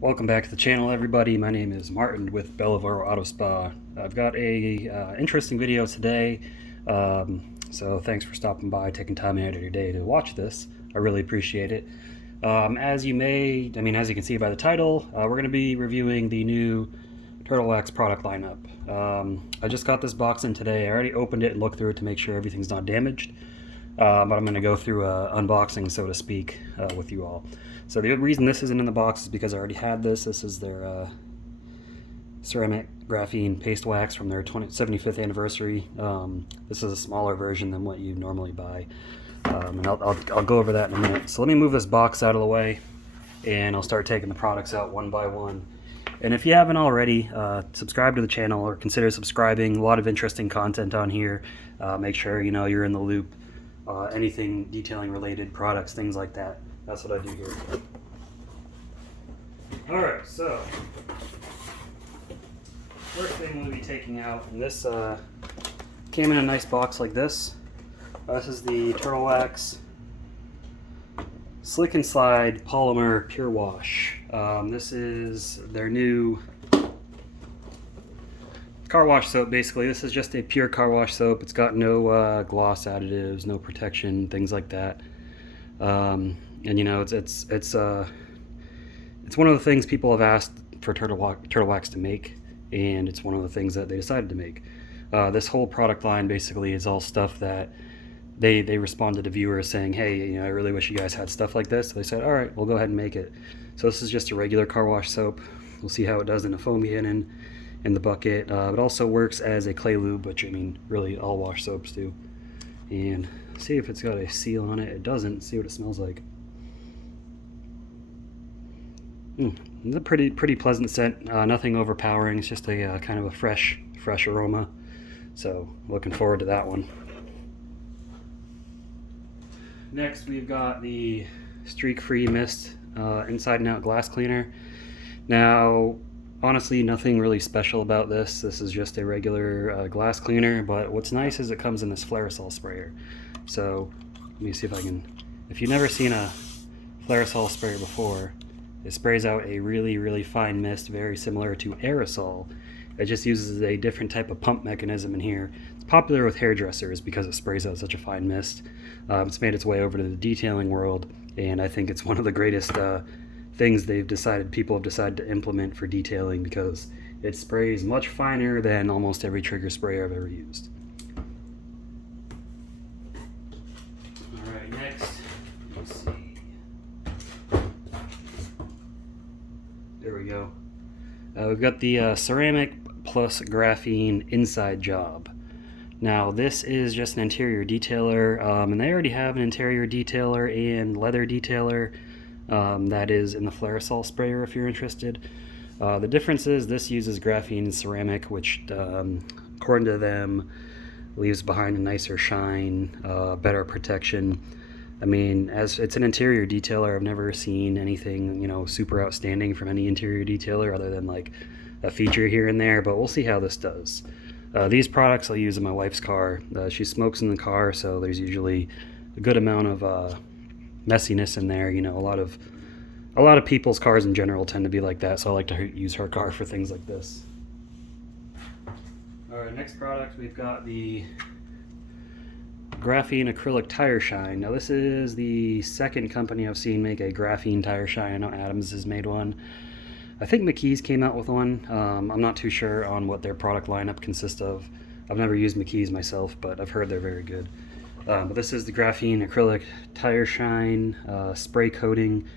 Welcome back to the channel, everybody. My name is Martin with Bellevue Auto Spa. I've got a interesting video today, so thanks for stopping by, taking time out of your day to watch this. I really appreciate it. As you can see by the title, we're going to be reviewing the new Turtle Wax product lineup. I just got this box in today. I already opened it and looked through it to make sure everything's not damaged. But I'm going to go through an unboxing, so to speak, with you all. So the reason this isn't in the box is because I already had this. This is their ceramic graphene paste wax from their 75th anniversary. This is a smaller version than what you normally buy. And I'll go over that in a minute. So let me move this box out of the way, and I'll start taking the products out one by one. And if you haven't already, subscribe to the channel or consider subscribing. A lot of interesting content on here. Make sure you're in the loop. Anything detailing related, products, things like that. That's what I do here. Alright, so first thing we'll be taking out, and this came in a nice box like this. This is the Turtle Wax Slick and Slide Polymer Pure Wash. This is their new car wash soap. Basically, this is just a pure car wash soap. It's got no gloss additives, no protection, things like that. And it's one of the things people have asked for Turtle Wax to make, and it's one of the things that they decided to make. This whole product line basically is all stuff that they responded to viewers saying, hey, I really wish you guys had stuff like this. So they said, all right, we'll go ahead and make it. So this is just a regular car wash soap. We'll see how it does in a foam cannon in the bucket. It also works as a clay lube, which really all wash soaps do. And see if it's got a seal on it. It doesn't. See what it smells like. It's a pretty pleasant scent. Nothing overpowering. It's just a kind of a fresh aroma. So looking forward to that one. Next, we've got the streak-free mist inside and out glass cleaner. Now, honestly, nothing really special about this. This is just a regular glass cleaner, but what's nice is it comes in this Flairosol sprayer. So let me see if I can. If you've never seen a Flairosol sprayer before, it sprays out a really fine mist, very similar to aerosol. It just uses a different type of pump mechanism in here. It's popular with hairdressers because it sprays out such a fine mist. It's made its way over to the detailing world, and I think it's one of the greatest things people have decided to implement for detailing, because it sprays much finer than almost every trigger sprayer I've ever used. Alright, next, let's see. There we go. We've got the ceramic plus graphene inside job. Now this is just an interior detailer, and they already have an interior detailer and leather detailer that is in the Flairosol sprayer if you're interested. The difference is this uses graphene and ceramic, which according to them leaves behind a nicer shine, better protection. As it's an interior detailer, I've never seen anything super outstanding from any interior detailer other than like a feature here and there, but we'll see how this does. These products I'll use in my wife's car. She smokes in the car, so there's usually a good amount of messiness in there. A lot of people's cars in general tend to be like that, so I like to use her car for things like this. Alright, next product, we've got the Graphene Acrylic Tire Shine. Now this is the second company I've seen make a graphene tire shine. I know Adams has made one. I think McKee's came out with one. I'm not too sure on what their product lineup consists of. I've never used McKee's myself, but I've heard they're very good. But this is the Graphene Acrylic Tire Shine spray coating.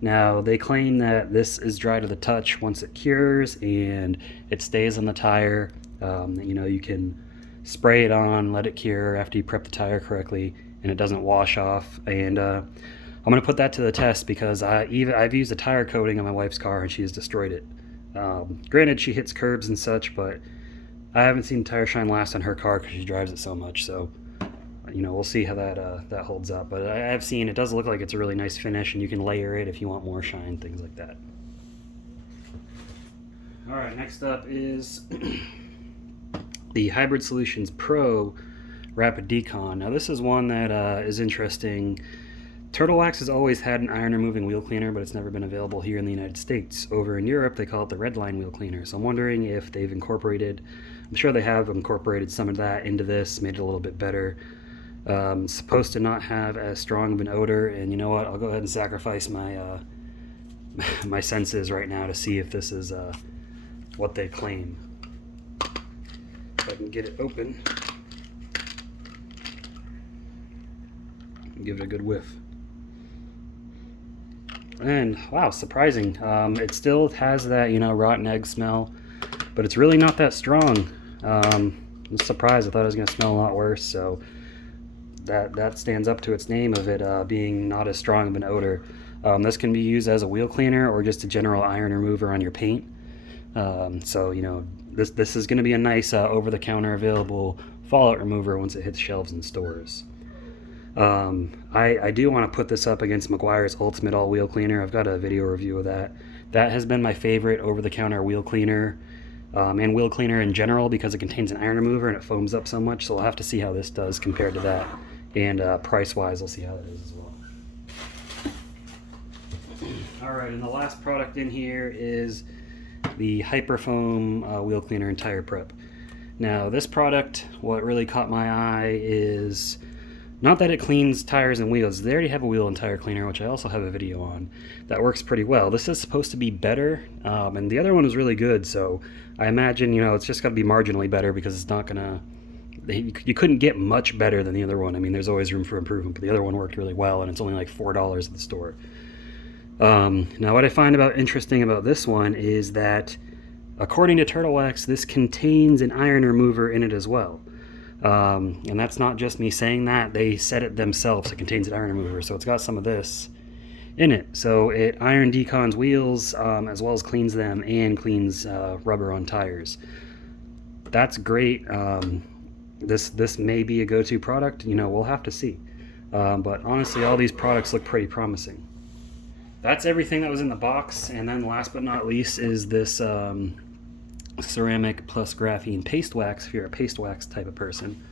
Now they claim that this is dry to the touch once it cures, and it stays on the tire. You can spray it on, let it cure after you prep the tire correctly, and it doesn't wash off. And I'm going to put that to the test, because I've used a tire coating on my wife's car and she has destroyed it. Granted, she hits curbs and such, but I haven't seen tire shine last on her car because she drives it so much. So we'll see how that holds up. But I've seen it does look like it's a really nice finish, and you can layer it if you want more shine, things like that. Alright, next up is the Hybrid Solutions Pro Rapid Decon. Now this is one that is interesting Turtle Wax has always had an iron removing wheel cleaner, but it's never been available here in the United States. Over in Europe, they call it the red line wheel cleaner. So I'm wondering if they've incorporated, I'm sure they have incorporated some of that into this, made it a little bit better. It's supposed to not have as strong of an odor, and you know what? I'll go ahead and sacrifice my my senses right now to see if this is what they claim. If I can get it open, give it a good whiff. And wow, surprising. It still has that, you know, rotten egg smell, but it's really not that strong. I'm surprised. I thought it was going to smell a lot worse. So that stands up to its name of it being not as strong of an odor. This can be used as a wheel cleaner or just a general iron remover on your paint. So you know, this is going to be a nice over-the-counter available fallout remover once it hits shelves in stores. I do want to put this up against Meguiar's Ultimate All Wheel Cleaner. I've got a video review of that. That has been my favorite over-the-counter wheel cleaner, and wheel cleaner in general, because it contains an iron remover and it foams up so much. So we'll have to see how this does compared to that, and price-wise, we'll see how it is as well. All right, and the last product in here is the Hyperfoam wheel cleaner and tire prep. Now, this product, what really caught my eye is not that it cleans tires and wheels. They already have a wheel and tire cleaner, which I also have a video on, that works pretty well. This is supposed to be better, and the other one was really good, so I imagine, you know, it's just got to be marginally better, because it's not gonna, you couldn't get much better than the other one. I mean, there's always room for improvement, but the other one worked really well, and it's only like $4 at the store. Now, what I find interesting about this one is that, according to Turtle Wax, this contains an iron remover in it as well. And that's not just me saying that. They said it themselves. It contains an iron remover, so it's got some of this in it. So it iron decons wheels, as well as cleans them, and cleans rubber on tires. That's great. This may be a go-to product. You know, we'll have to see. But honestly, all these products look pretty promising. That's everything that was in the box. And then last but not least is this ceramic plus graphene paste wax, if you're a paste wax type of person.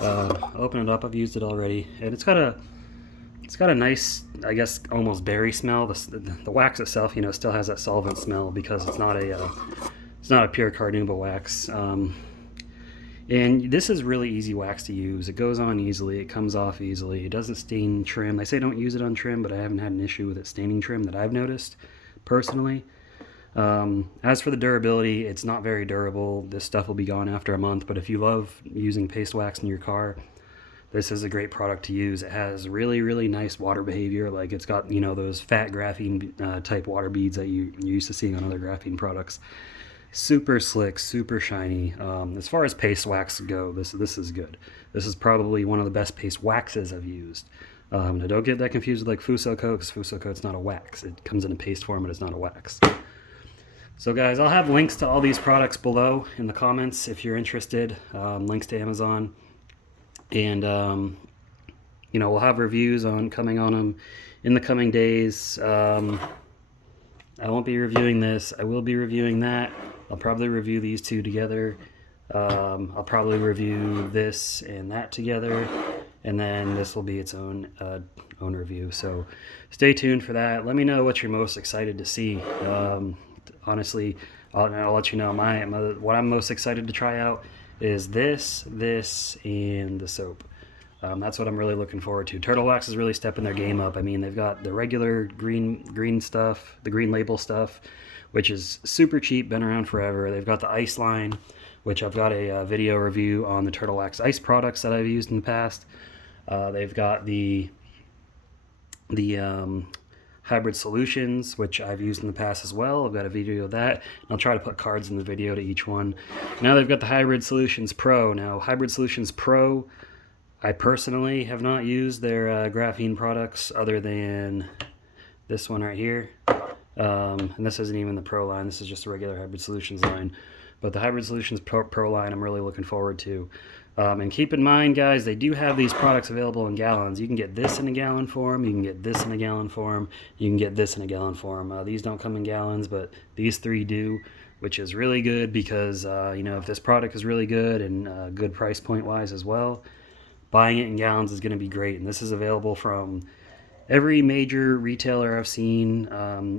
Open it up. I've used it already, and it's got a nice, I guess, almost berry smell. The wax itself, you know, still has that solvent smell, because it's not a pure carnauba wax. And this is really easy wax to use. It goes on easily, it comes off easily, it doesn't stain trim. They say don't use it on trim, but I haven't had an issue with it staining trim that I've noticed personally. As for the durability, it's not very durable. This stuff will be gone after a month, but if you love using paste wax in your car, this is a great product to use. It has really, really nice water behavior. Like, it's got, you know, those fat graphene type water beads that you're used to seeing on other graphene products. Super slick, super shiny. As far as paste wax go, this is good. This is probably one of the best paste waxes I've used. Now, don't get that confused with like Fuso Coat, because Fuso Coat's not a wax. It comes in a paste form, but it's not a wax. So guys, I'll have links to all these products below in the comments if you're interested. Links to Amazon, and you know, we'll have reviews coming on them in the coming days. I won't be reviewing this. I will be reviewing that. I'll probably review these two together. I'll probably review this and that together, and then this will be its own review. So stay tuned for that. Let me know what you're most excited to see. Honestly, I'll let you know. What I'm most excited to try out is this, and the soap. That's what I'm really looking forward to. Turtle Wax is really stepping their game up. I mean, they've got the regular green stuff, the green label stuff, which is super cheap, been around forever. They've got the ice line, which I've got a video review on the Turtle Wax ice products that I've used in the past. They've got the hybrid solutions, which I've used in the past as well. I've got a video of that, and I'll try to put cards in the video to each one. Now they've got the Hybrid Solutions Pro. Now, Hybrid Solutions Pro, I personally have not used their graphene products other than this one right here. And this isn't even the Pro line. This is just a regular Hybrid Solutions line. But the Hybrid Solutions Pro line I'm really looking forward to. And keep in mind, guys, they do have these products available in gallons. You can get this in a gallon form, you can get this in a gallon form, you can get this in a gallon form. These don't come in gallons, but these three do, which is really good because, you know, if this product is really good and good price point wise as well, buying it in gallons is going to be great. And this is available from every major retailer I've seen.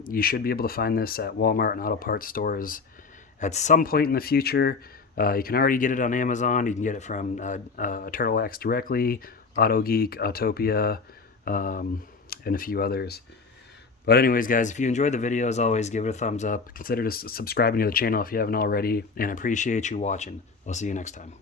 You should be able to find this at Walmart and auto parts stores at some point in the future. You can already get it on Amazon. You can get it from Turtle Wax directly, AutoGeek, Autopia, and a few others. But anyways, guys, if you enjoyed the video, as always, give it a thumbs up. Consider subscribing to the channel if you haven't already, and I appreciate you watching. I'll see you next time.